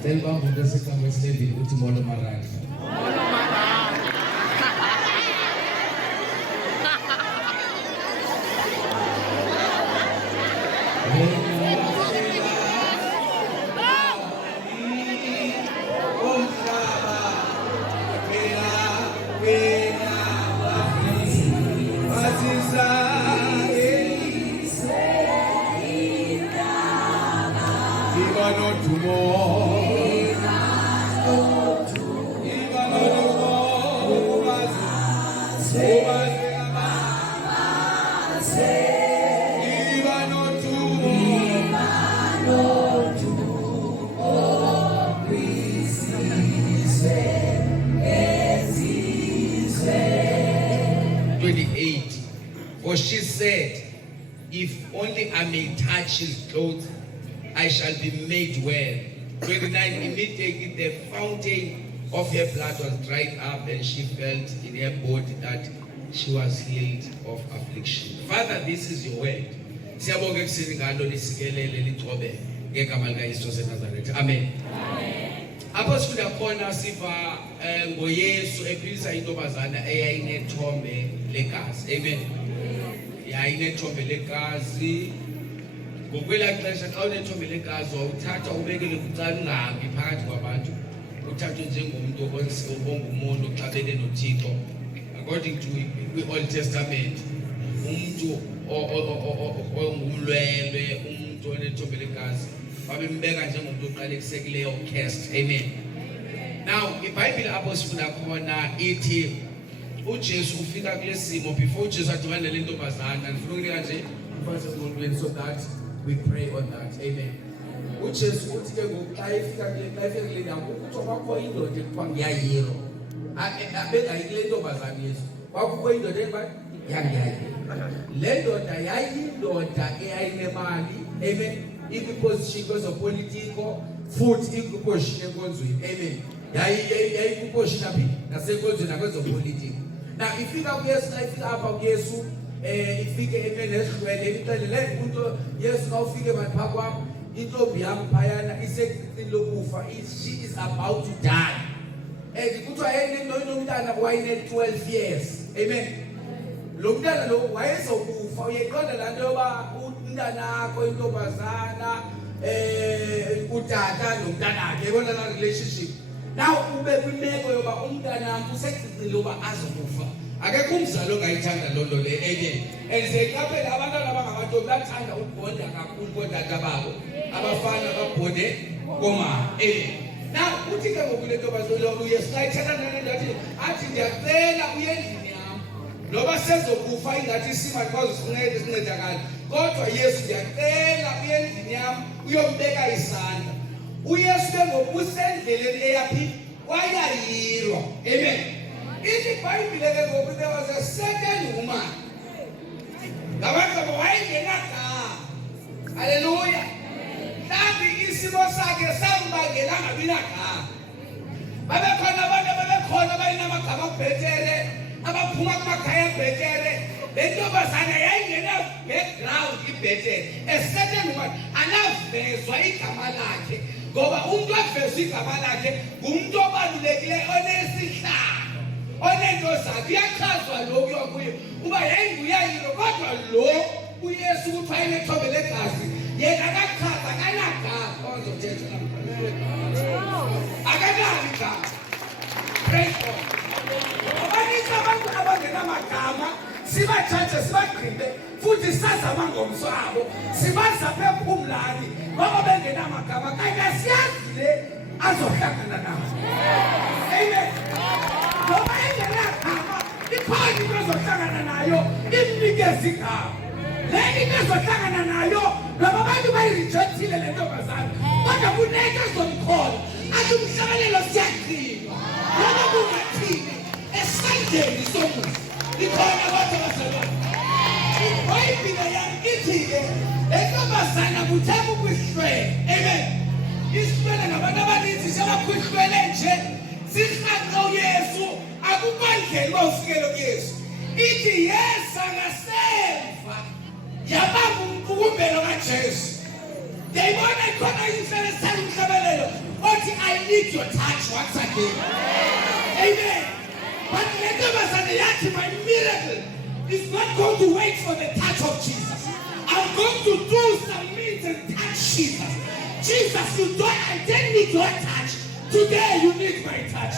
Then Bob would just come and stay with Utimolo Maran. For she said, if only I may touch his clothes, I shall be made well. 29, immediately the fountain of her blood was dried up, and she felt in her body that she was healed of affliction. Father, this is your word. Siyabonga ekuseni ngalo lisikelele ligcobe ngegama lika Yesu waseNazaretha. Amen. Apho sifunda khona siva ngoYesu ephilisa intombazana eyayinethombe legazi. Amen. Yayinethombe legazi. Ngokwela xesha xa unethombe legazi wawuthatha ubekele kucala ungahambi phakathi kwabantu. Uthathwe njengomuntu ongumuntu oxabene noThixo. According to the Old Testament, umuntu ongumlwelwe, umuntu onethombe legazi, babembeka njengomuntu oqala ekusekileyo cast. Amen. Now, iBhayibheli apho sifunda khona ithi uJesu ufika kule simo before uJesu adibane nale ntombazana. Ndifuna ukunika nje ufase engqondweni so that we pray on that. Amen. uJesu uthi ke ngoku xa efika kule ndawo kuthiwa kwakho indoda ekuthiwa nguYayiro. Abengayikule ntombazana Yesu. Kwakukho indoda yanguYayiro. Le ndoda yayindoda eyayinemali. Amen. Ikwiposition kwezopolitiko futhi ikwiposition enkonzweni. Amen. Yayikwiposition aphi nasenkonzweni nakwezopolitiko. Now ifika kuYesu, ifika apha kuYesu, ifike emene esihlwele ixelele umuntu Yesu xa ufike mapha kwam intombi yam phayana isecicini lokufa, she is about to die. And kuthiwa nomntana wayene-12 years. Amen. Lo mntana lo wayezokufa. Uyayiqonda laa nto yoba umntanakho intombazana utata nomntanakhe, yabona laa relationship. Now ube kwimeko yoba umntanam usecicini loba azokufa. Akekho umzali ongayithanda loo nto le. Amen. And siyayiqaphela abantwana abangamantombi bathanda ukubonda kakhulu kootata babo, abafana babhonde koomama. Amen. Now uthi ke ngoku le ntombazana uYesu xa ithetha nale nto athi ndiyacela uye endlini yam noba sezokufa ingathi simandikwazi sincedakala, kodwa Yesu ndiyacela uye endlini yam uyombeka isandla. UYesu ke ngoku usendleleni eyaphi kwaYayiro. Amen. ithi iBhayibhile ke ngoku there was a certain woman. Ngabantu wayengenagama. Hallelujah. Mhlawumbi isimo sakhe sambangela angabi nagama. Babekhona abantu ababekhona abayinamagama abhetere, abaphuma kumakhaya abhetere. Le ntombazana yayingena background ibhetere. A certain woman anavezwa igama lakhe ngoba umuntu avezwa igama lakhe ngumuntu obalulekileyo onesihlalo, onento zakhe. Uyachazwa lo kuyo kuyo uba yayinguyayilo, kodwa lo uYesu ukuthi wayelethombe legazi yena akachaza akanagama ozothetha namhlanje. Akanali igama. Praise God. Abaninzi abantu abangenamagama sibathathe sibagqibe futhi sazama ngomso abo sibaza bephumlani ngoba bengenamagama kanti asiyazi le azohlangana nawo. Amen. Ngoba engenagama ikhona into ezohlangana nayo imnikeza igama. Le into ezohlangana nayo ngoba abantu bayirejectile le ntombazana kodwa kunento ezomkhola athi umhlabelelo siyagqiba ngoba kungathini esandleni somusa ikhona abantu abazalwane. iBhayibhile ithi-ke le ntombazana kuthema ukwihlwele. Amen. Isihlwele ngabantu abaninzi sebakwihlwele nje sihanqe uYesu akukho ndlela uba ufikele kuYesu. Ithi yeza ngasemva yabamba umqukumbelo kaJesu. Ndiyayibona ikhona ihlwele esithanda umhlabelelo othi I need your touch once again. Amen. But the ntombazana yathi my miracle is not going to wait for the touch of Jesus. I'm going to do some means and touch Jesus. Jesus, you don't, I don't need your touch. Today you need my touch.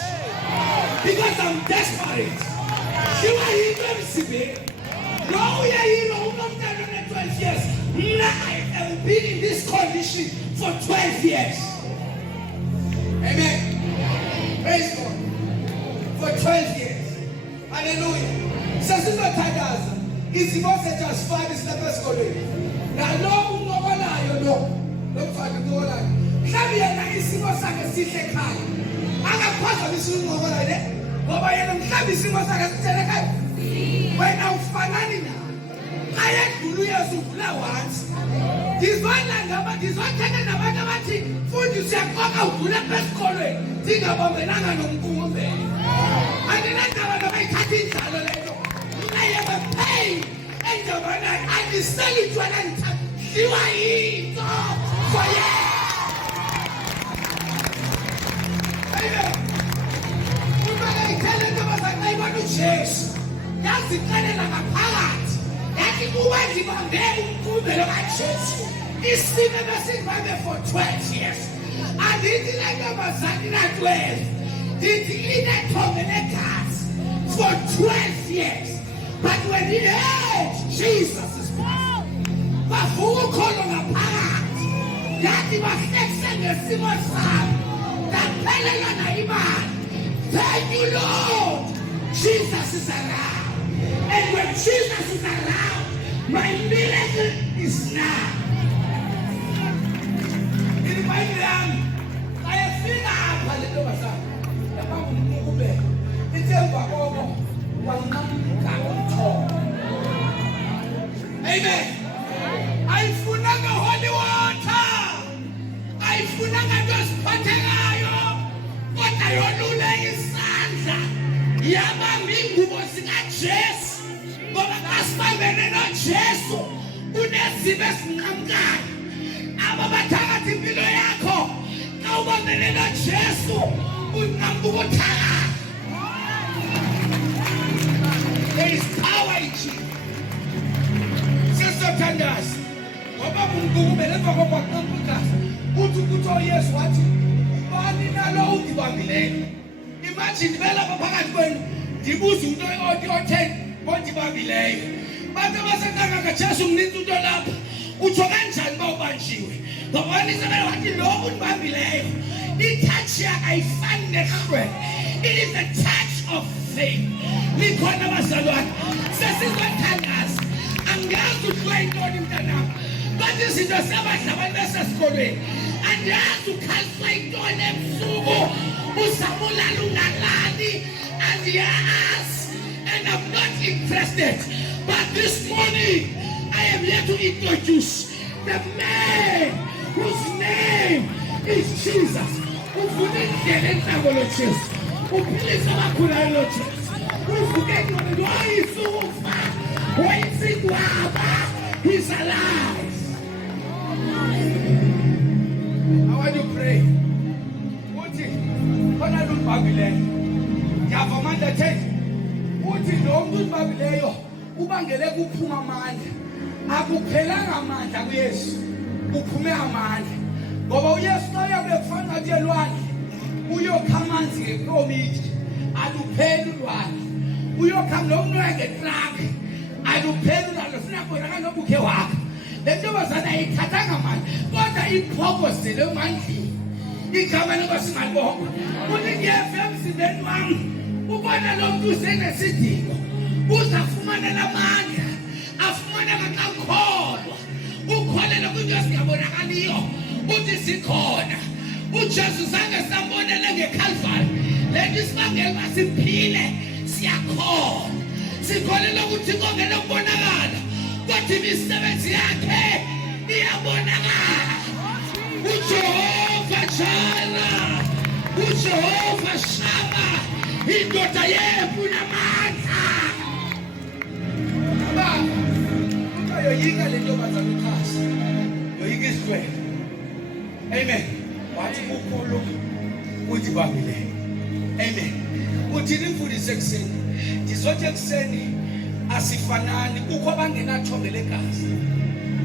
Because I'm desperate. You are here, no, we are here, no, 12 years. I have been in this condition for 12 years. Amen. Praise God. For 12 years. Hallelujah. Sasizothandaza izimo zethu asifani silapha esikolweni. Nalo unqobalayo lo mfana unqobalayo. Mhlawumbe yena isimo sakhe sihle ekhaya. Akaphazamisa unqobalayo le ngoba yena mhlawumbe isimo sakhe sithele ekhaya. Wena ufanani naye. Ayedlula uYesu uvula once. Ngizothetha nabantu abathi futhi siyaxoxa udlule esikolweni singabambelanga nomqukumbelo. Andinandaba nobayithatha injalo lento. I have a pain and the one I understand it when I touch you are here for you. Amen. I tell you about I want to change. That's the kind of apart. That's the way you are there to the church. It's been a message by me for 12 years. I didn't like about Saturday 12. Did he not come in a cast for 12 years? But when he heard Jesus is born, before calling a part, that he was extending the Simon Sam, that Pelana Iman. Thank you, Lord. Jesus is around. And when Jesus is around, my miracle is now. In my land, I have seen a little myself. The Bible will be. It's a Amen. Ayifunanga holy water. Ayifunanga dosiphathekayo. Kodwa yolule isandla. Yabamba ingubo zikaJesu. Ngoba kasibambene noJesu unezimo ezinqamukayo. Ababathakathi impilo yakho. Xa ubambene noJesu unqamuka ubuthakathi. There is power in Jesus. Sister Tandas, ngoba umqukumbelo emva kokwaqhamukazi uthi uYesu wathi ubani nalo undibambileyo. Imagine belapha phakathi kwenu ndibuza umuntu otheni ondibambileyo. Bantu abasenkanga kaJesu mninzi umuntu lapha utsho kanjani ba ubanjiwe? Ngoba nisebele wathi lo undibambileyo itouch yakhe ayifani nehlwele. It is a touch of faith. Likhona abazalwane sesizothandaza angazi ukuthi intoni mntanami kodwa izinto sabadla abantu besesikolweni andiyazi ukhalisa intoni ebusuku uzamulala ungalali And yes, and I'm not interested. But this morning, I am here to introduce the man whose name is Jesus. He's alive. I want to pray. When I look Babylon, you have a man that says, what is the Babylon? Ubangele kuphuma amandla akuphelanga amandla kuYesu uphume amandla ngoba uYesu xa bekufana nje elwandle uyokha amanzi ngekomiti alupheli ulwandle uyokha nomnwe ngetruck alupheli ulwandle ufuna kubonakala nobukhe wakhe le ntombazana ayithathanga amandla kodwa iphokosele emandleni igama lenkosingalibonga uthi ngiyeva emzimbeni wami ubona lo muntu usenesidingo uzafumana lamandla afumana kakholwa ukholele kwinto esingabonakaliyo uthi sikhona uJesu zange sambonele ngeCalvary lento sibangela siphile siyakholwa sikholele ukuthi kongela ukubonakala kodwa imisebenzi yakhe iyabonakala uJehova Jireh uJehova Shammah indoda yethu namandla yoyika le ntombazana ukhasi yoyika isizwele amen wathi ukhulu uthi Babylon amen uthini imfundisi ekuseni ndizothi ekuseni asifanani kukho abangenathombe legazi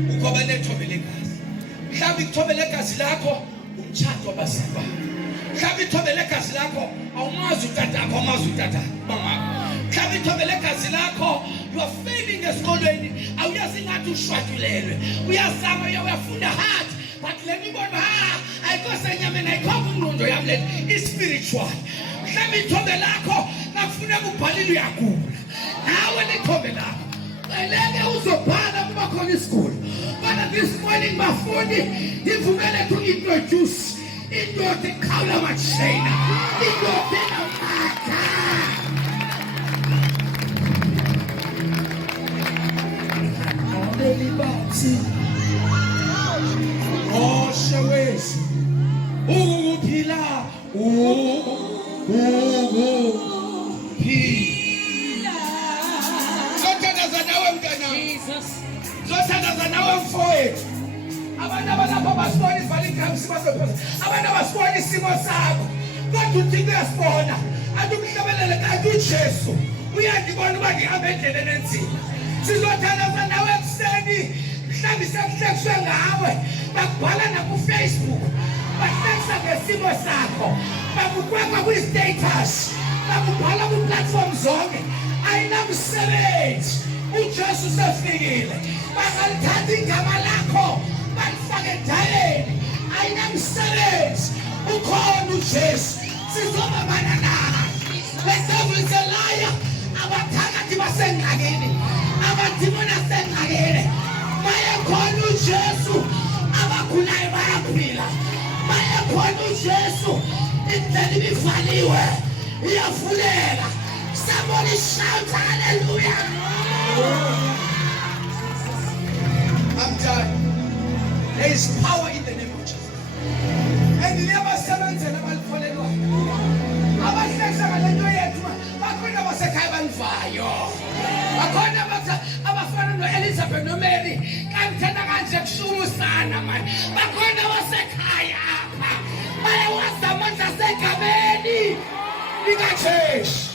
kukho abanethombe legazi mhlawumbe ithombe legazi lakho umtshato wabazali bakho mhlawumbe ithombe legazi lakho awumazi utatakho awumazi utata mama mhlawumbe ithombe legazi lakho you are failing esikolweni awuyazi ngathi ushwatulelwe uyazama uyafunda hard but let me bona ayikho senyameni ayikho ingqondo yami le spiritual mhlawumbe ithombe lakho nakufuneka ubhalile uyagula nawe lethombe lakho eleke uzobhala kuba khona isikolo but this morning bafundi ngivumele to introduce indoda ekhawula amashayina indoda enamandla Bathi oshewesi ukuphila zothandaza nawe mntana Jesus zothandaza nawe mfowethu abantu abalapha basibona ivali igramsi bazophela abantu abasibona isimo sakho kodwa uthi kuyasibona athi ukuhlabelele kanti uJesu uyandibona uba ngihambe endleleni enzima sizothandaza nawe ekuseni mhlawumbe sekuhlekiswe ngawe bakubhala nakuFacebook bahlekisa ngesimo sakho bakukweka kwi-status bakubhala ku-platform zonke ayinamsebenzi uJesu sefikile bangalithatha igama lakho balifake edaleni ayinamsebenzi ukhona uJesu sizobabana naye le devil is a liar abathakathi basengxakini abadimoni asengxakini bayekhona uJesu abagulayo bayaphila bayekhona uJesu indlela ibivaliwe iyavuleka somebody shout hallelujah I'm done there is power in the name of Jesus and never sebenzela abalifolelwa abahlekisa ngalento yethu bakhona basekhaya banivayo bakhona abafana noElizabeth noMary kanthena kanje kushumusana manje bakhona basekhaya apha bayawazi amandla asegameni likaJesu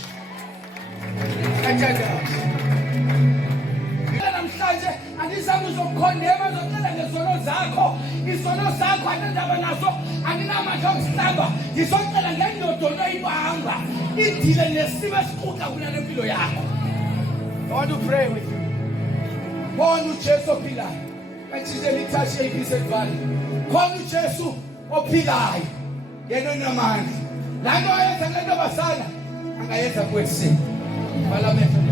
kanjalo namhlanje andizami uzokukhondema uzocela ngezono zakho izono zakho anendaba nazo anginamandla okuhlamba ngizocela ngendodo oyibamba idile nesimo esiquqa kunale mpilo yakho I want to pray with you khona uJesu ophilayo kanjalo lithashi iphise livali khona uJesu ophilayo yena onamandla la nto ayenza le ntombazana angayenza kwesini balamehlo